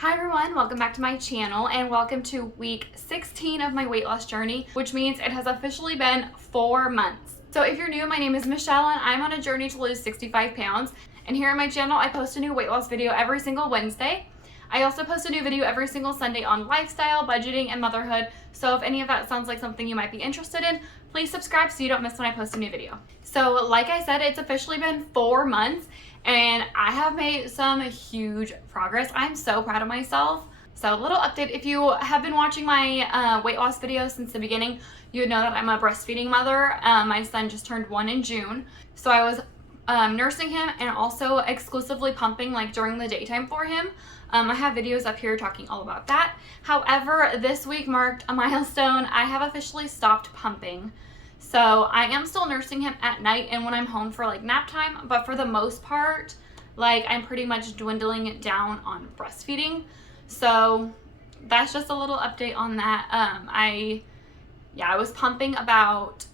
Hi everyone, welcome back to my channel and welcome to week 16 of my weight loss journey, which means it has officially been 4 months. So if you're new, my name is Michelle and I'm on a journey to lose 65 pounds. And here on my channel, I post a new weight loss video every single Wednesday. I also post a new video every single Sunday on lifestyle, budgeting, and motherhood. So if any of that sounds like something you might be interested in, please subscribe so you don't miss when I post a new video. So like I said, it's officially been 4 months and I have made some huge progress. I'm so proud of myself. So a little update, if you have been watching my weight loss videos since the beginning, you would know that I'm a breastfeeding mother. My son just turned 1 in June. So I was nursing him and also exclusively pumping like during the daytime for him. I have videos up here talking all about that. However, this week marked a milestone. I have officially stopped pumping. So I am still nursing him at night and when I'm home for like nap time, but for the most part, like I'm pretty much dwindling it down on breastfeeding. So that's just a little update on that. I was pumping about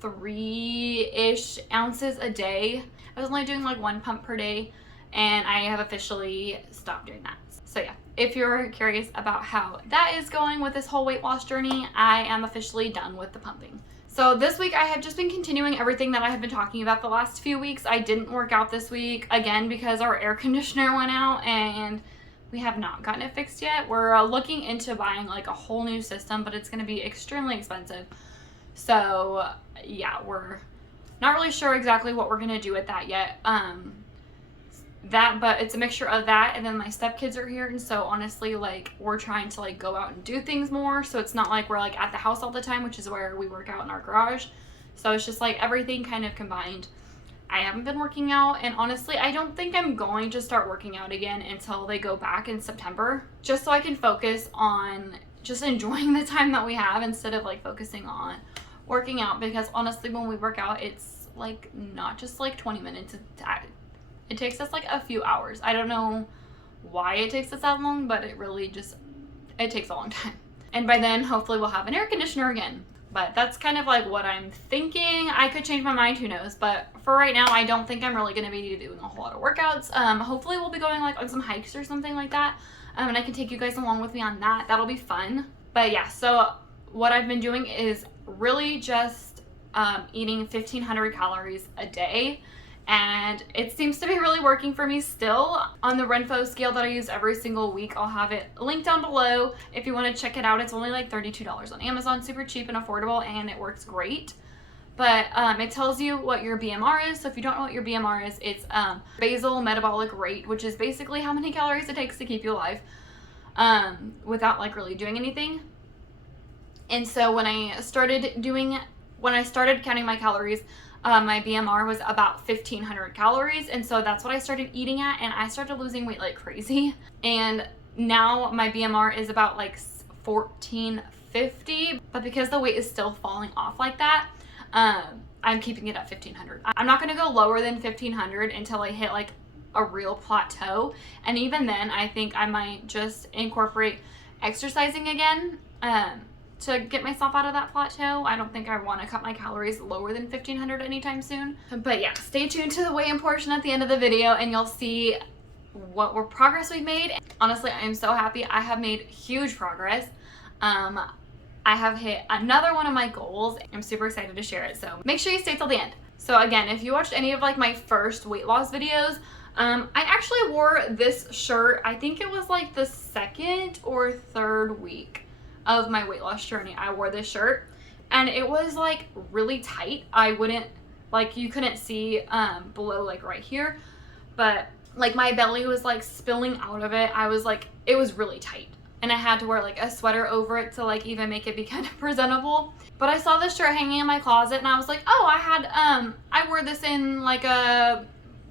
3-ish ounces a day. I was only doing like 1 pump per day and I have officially stopped doing that. So yeah, if you're curious about how that is going with this whole weight loss journey, I am officially done with the pumping. So this week I have just been continuing everything that I have been talking about the last few weeks. I didn't work out this week, again, because our air conditioner went out and we have not gotten it fixed yet. We're looking into buying like a whole new system, but it's going to be extremely expensive. So yeah, we're not really sure exactly what we're going to do with that yet. But it's a mixture of that and then my stepkids are here, and so honestly like we're trying to like go out and do things more, so it's not like we're like at the house all the time, which is where we work out in our garage. So it's just like everything kind of combined. I haven't been working out, and honestly I don't think I'm going to start working out again until they go back in September, just so I can focus on just enjoying the time that we have instead of like focusing on working out, because honestly when we work out it's like not just like 20 minutes, it takes us like a few hours. I don't know why it takes us that long, but it really just, it takes a long time. And by then, hopefully we'll have an air conditioner again. But that's kind of like what I'm thinking. I could change my mind, who knows? But for right now, I don't think I'm really going to be doing a whole lot of workouts. Hopefully we'll be going like on some hikes or something like that. And I can take you guys along with me on that. That'll be fun. But yeah, so what I've been doing is really just eating 1,500 calories a day. And it seems to be really working for me still. On the Renfo scale that I use every single week, I'll have it linked down below if you want to check it out. It's only like $32 on Amazon, super cheap and affordable, and it works great. But it tells you what your BMR is. So if you don't know what your BMR is, it's basal metabolic rate, which is basically how many calories it takes to keep you alive without like really doing anything. And so when I started counting my calories, my BMR was about 1,500 calories, and so that's what I started eating at, and I started losing weight like crazy. And now my BMR is about like 1,450, but because the weight is still falling off like that, I'm keeping it at 1,500. I'm not going to go lower than 1,500 until I hit like a real plateau, and even then I think I might just incorporate exercising again to get myself out of that plateau. I don't think I want to cut my calories lower than 1,500 anytime soon. But yeah, stay tuned to the weigh-in portion at the end of the video and you'll see what progress we've made. Honestly, I am so happy. I have made huge progress. I have hit another one of my goals. I'm super excited to share it, so make sure you stay till the end. So again, if you watched any of like my first weight loss videos, I actually wore this shirt, I think it was like the 2nd or 3rd week of my weight loss journey. I wore this shirt and it was like really tight. You couldn't see below like right here, but like my belly was like spilling out of it. It was really tight and I had to wear like a sweater over it to like even make it be kind of presentable. But I saw this shirt hanging in my closet and I was like, oh, I wore this in like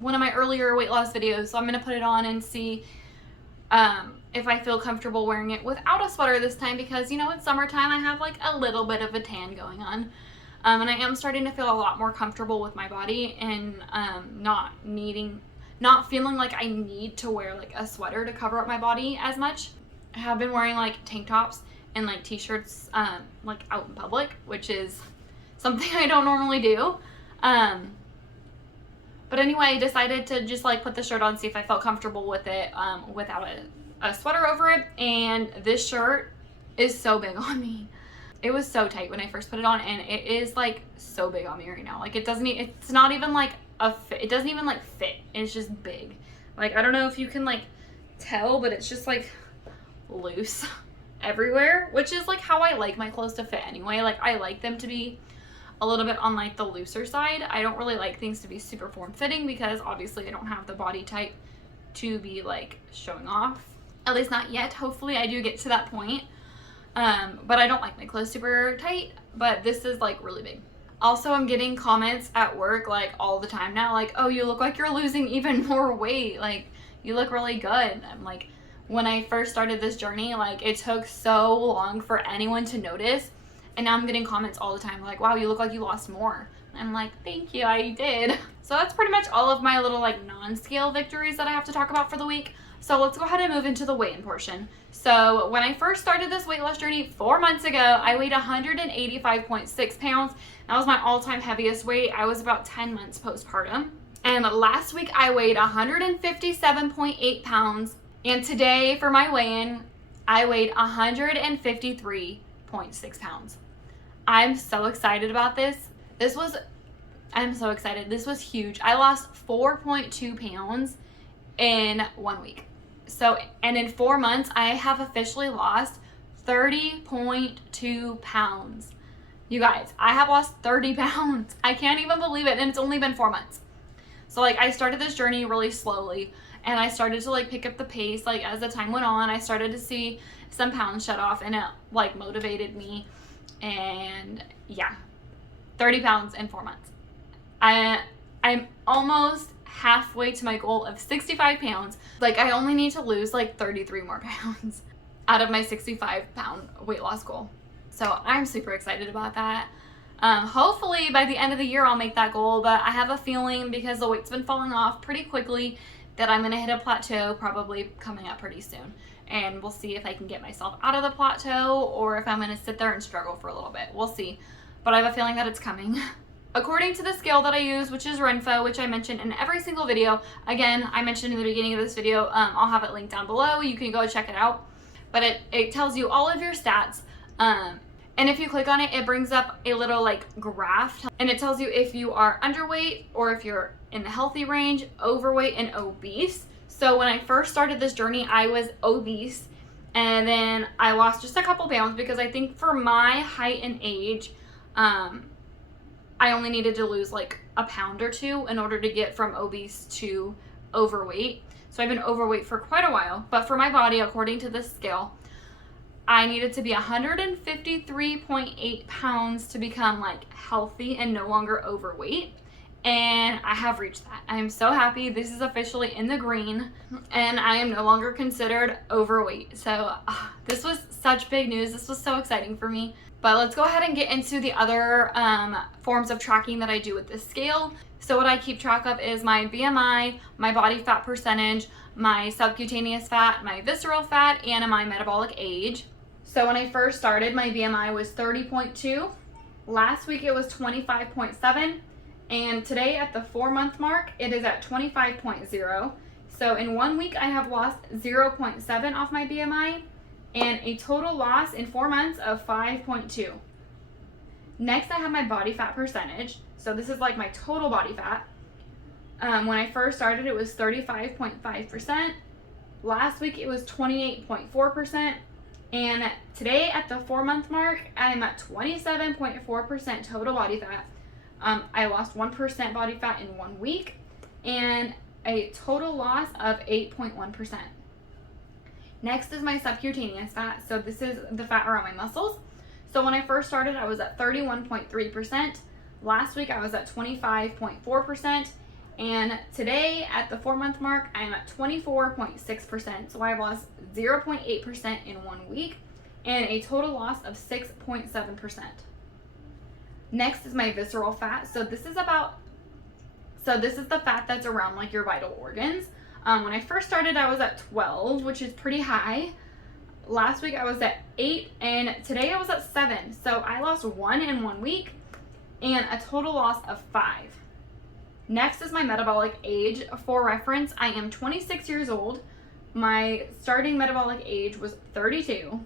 one of my earlier weight loss videos, so I'm gonna put it on and see if I feel comfortable wearing it without a sweater this time, because you know it's summertime, I have like a little bit of a tan going on, and I am starting to feel a lot more comfortable with my body and not feeling like I need to wear like a sweater to cover up my body as much. I have been wearing like tank tops and like t-shirts like out in public, which is something I don't normally do. But anyway, I decided to just like put the shirt on, see if I felt comfortable with it without a sweater over it, and this shirt is so big on me. It was so tight when I first put it on, and it is like so big on me right now. Like it's not even like a fit. It doesn't even like fit. It's just big. Like, I don't know if you can like tell, but it's just like loose everywhere, which is like how I like my clothes to fit anyway. Like, I like them to be a little bit on like the looser side. I don't really like things to be super form-fitting because obviously I don't have the body type to be like showing off, at least not yet. Hopefully I do get to that point. But I don't like my clothes super tight, but this is like really big. Also, I'm getting comments at work like all the time now, like, oh, you look like you're losing even more weight, like you look really good. I'm like, when I first started this journey, like it took so long for anyone to notice, and now I'm getting comments all the time like, wow, you look like you lost more. I'm like, thank you, I did. So that's pretty much all of my little like non-scale victories that I have to talk about for the week. So let's go ahead and move into the weigh-in portion. So when I first started this weight loss journey 4 months ago, I weighed 185.6 pounds. That was my all-time heaviest weight. I was about 10 months postpartum. And last week I weighed 157.8 pounds. And today for my weigh-in, I weighed 153.6 pounds. I'm so excited about this. I'm so excited. This was huge. I lost 4.2 pounds in 1 week. So, and in 4 months, I have officially lost 30.2 pounds. You guys, I have lost 30 pounds. I can't even believe it. And it's only been 4 months. So like, I started this journey really slowly, and I started to like pick up the pace. Like, as the time went on, I started to see some pounds shed off, and it like motivated me. And yeah, 30 pounds in 4 months. I'm almost halfway to my goal of 65 pounds. Like, I only need to lose like 33 more pounds out of my 65-pound weight loss goal. So I'm super excited about that. Hopefully by the end of the year I'll make that goal, but I have a feeling, because the weight's been falling off pretty quickly, that I'm gonna hit a plateau probably coming up pretty soon. And we'll see if I can get myself out of the plateau or if I'm gonna sit there and struggle for a little bit. We'll see. But I have a feeling that it's coming. According to the scale that I use, which is Renpho, which I mentioned in every single video. Again, I mentioned in the beginning of this video, I'll have it linked down below. You can go check it out. But it tells you all of your stats. And if you click on it, it brings up a little like graph, and it tells you if you are underweight or if you're in the healthy range, overweight, and obese. So when I first started this journey, I was obese, and then I lost just a couple pounds because I think for my height and age, I only needed to lose like a pound or two in order to get from obese to overweight. So I've been overweight for quite a while, but for my body, according to this scale, I needed to be 153.8 pounds to become like healthy and no longer overweight. And I have reached that. I am so happy. This is officially in the green, and I am no longer considered overweight. So this was such big news. This was so exciting for me. But let's go ahead and get into the other forms of tracking that I do with this scale. So what I keep track of is my BMI, my body fat percentage, my subcutaneous fat, my visceral fat, and my metabolic age. So when I first started, my BMI was 30.2. Last week it was 25.7. And today at the 4-month mark, it is at 25.0. So in 1 week, I have lost 0.7 off my BMI, and a total loss in 4 months of 5.2. Next, I have my body fat percentage. So this is like my total body fat. When I first started, it was 35.5%. Last week, it was 28.4%. And today at the 4-month mark, I'm at 27.4% total body fat. I lost 1% body fat in 1 week, and a total loss of 8.1%. Next is my subcutaneous fat. So this is the fat around my muscles. So when I first started, I was at 31.3%. Last week, I was at 25.4%. And today, at the 4-month mark, I'm at 24.6%. So I've lost 0.8% in 1 week, and a total loss of 6.7%. Next is my visceral fat. So this is the fat that's around like your vital organs. When I first started, I was at 12, which is pretty high. Last week I was at 8, and today I was at 7. So I lost 1 in 1 week, and a total loss of 5. Next is my metabolic age. For reference, I am 26 years old. My starting metabolic age was 32.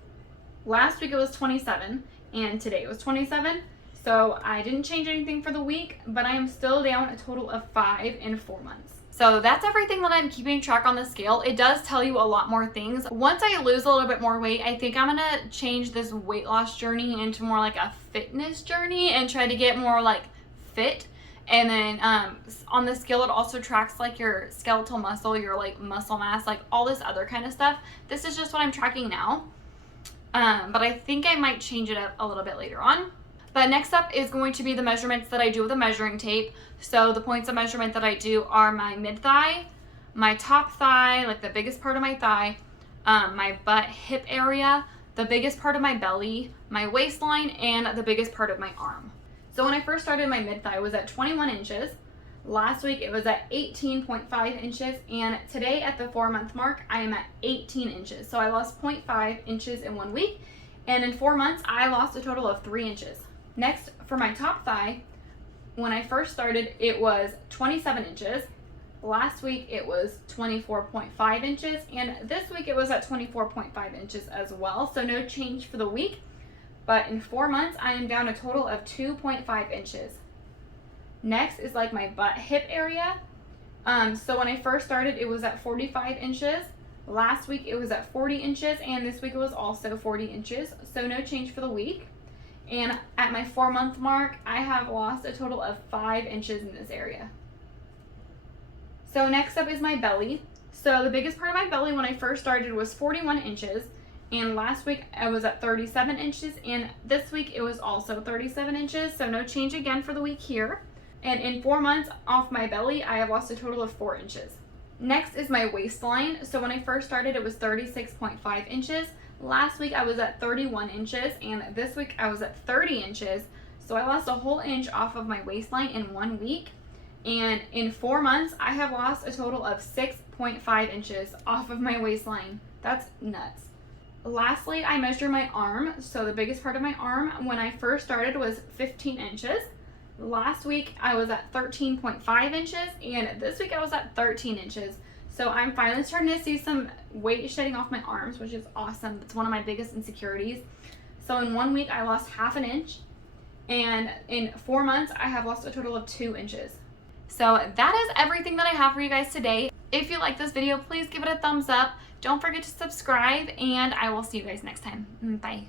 Last week it was 27, and today it was 27. So I didn't change anything for the week, but I am still down a total of 5 in 4 months. So that's everything that I'm keeping track on the scale. It does tell you a lot more things. Once I lose a little bit more weight, I think I'm gonna change this weight loss journey into more like a fitness journey and try to get more like fit. And then on the scale, it also tracks like your skeletal muscle, your like muscle mass, like all this other kind of stuff. This is just what I'm tracking now. But I think I might change it up a little bit later on. But next up is going to be the measurements that I do with a measuring tape. So the points of measurement that I do are my mid-thigh, my top thigh, like the biggest part of my thigh, my butt hip area, the biggest part of my belly, my waistline, and the biggest part of my arm. So when I first started, my mid-thigh was at 21 inches. Last week it was at 18.5 inches, and today at the 4-month mark, I am at 18 inches. So I lost 0.5 inches in 1 week, and in 4 months, I lost a total of 3 inches. Next, for my top thigh, when I first started, it was 27 inches. Last week, it was 24.5 inches, and this week it was at 24.5 inches as well, so no change for the week. But in 4 months, I am down a total of 2.5 inches. Next is like my butt hip area. So when I first started, it was at 45 inches. Last week, it was at 40 inches, and this week it was also 40 inches, so no change for the week. And at my 4-month mark, I have lost a total of 5 inches in this area. So next up is my belly. So the biggest part of my belly when I first started was 41 inches. And last week I was at 37 inches. And this week it was also 37 inches. So no change again for the week here. And in 4 months off my belly, I have lost a total of 4 inches. Next is my waistline. So when I first started, it was 36.5 inches. Last week I was at 31 inches, and this week I was at 30 inches. So I lost a whole inch off of my waistline in 1 week. And in 4 months, I have lost a total of 6.5 inches off of my waistline. That's nuts. Lastly, I measured my arm. So the biggest part of my arm when I first started was 15 inches. Last week I was at 13.5 inches, and this week I was at 13 inches. So I'm finally starting to see some weight shedding off my arms, which is awesome. It's one of my biggest insecurities. So in 1 week, I lost half an inch. And in 4 months, I have lost a total of 2 inches. So that is everything that I have for you guys today. If you like this video, please give it a thumbs up. Don't forget to subscribe, and I will see you guys next time. Bye.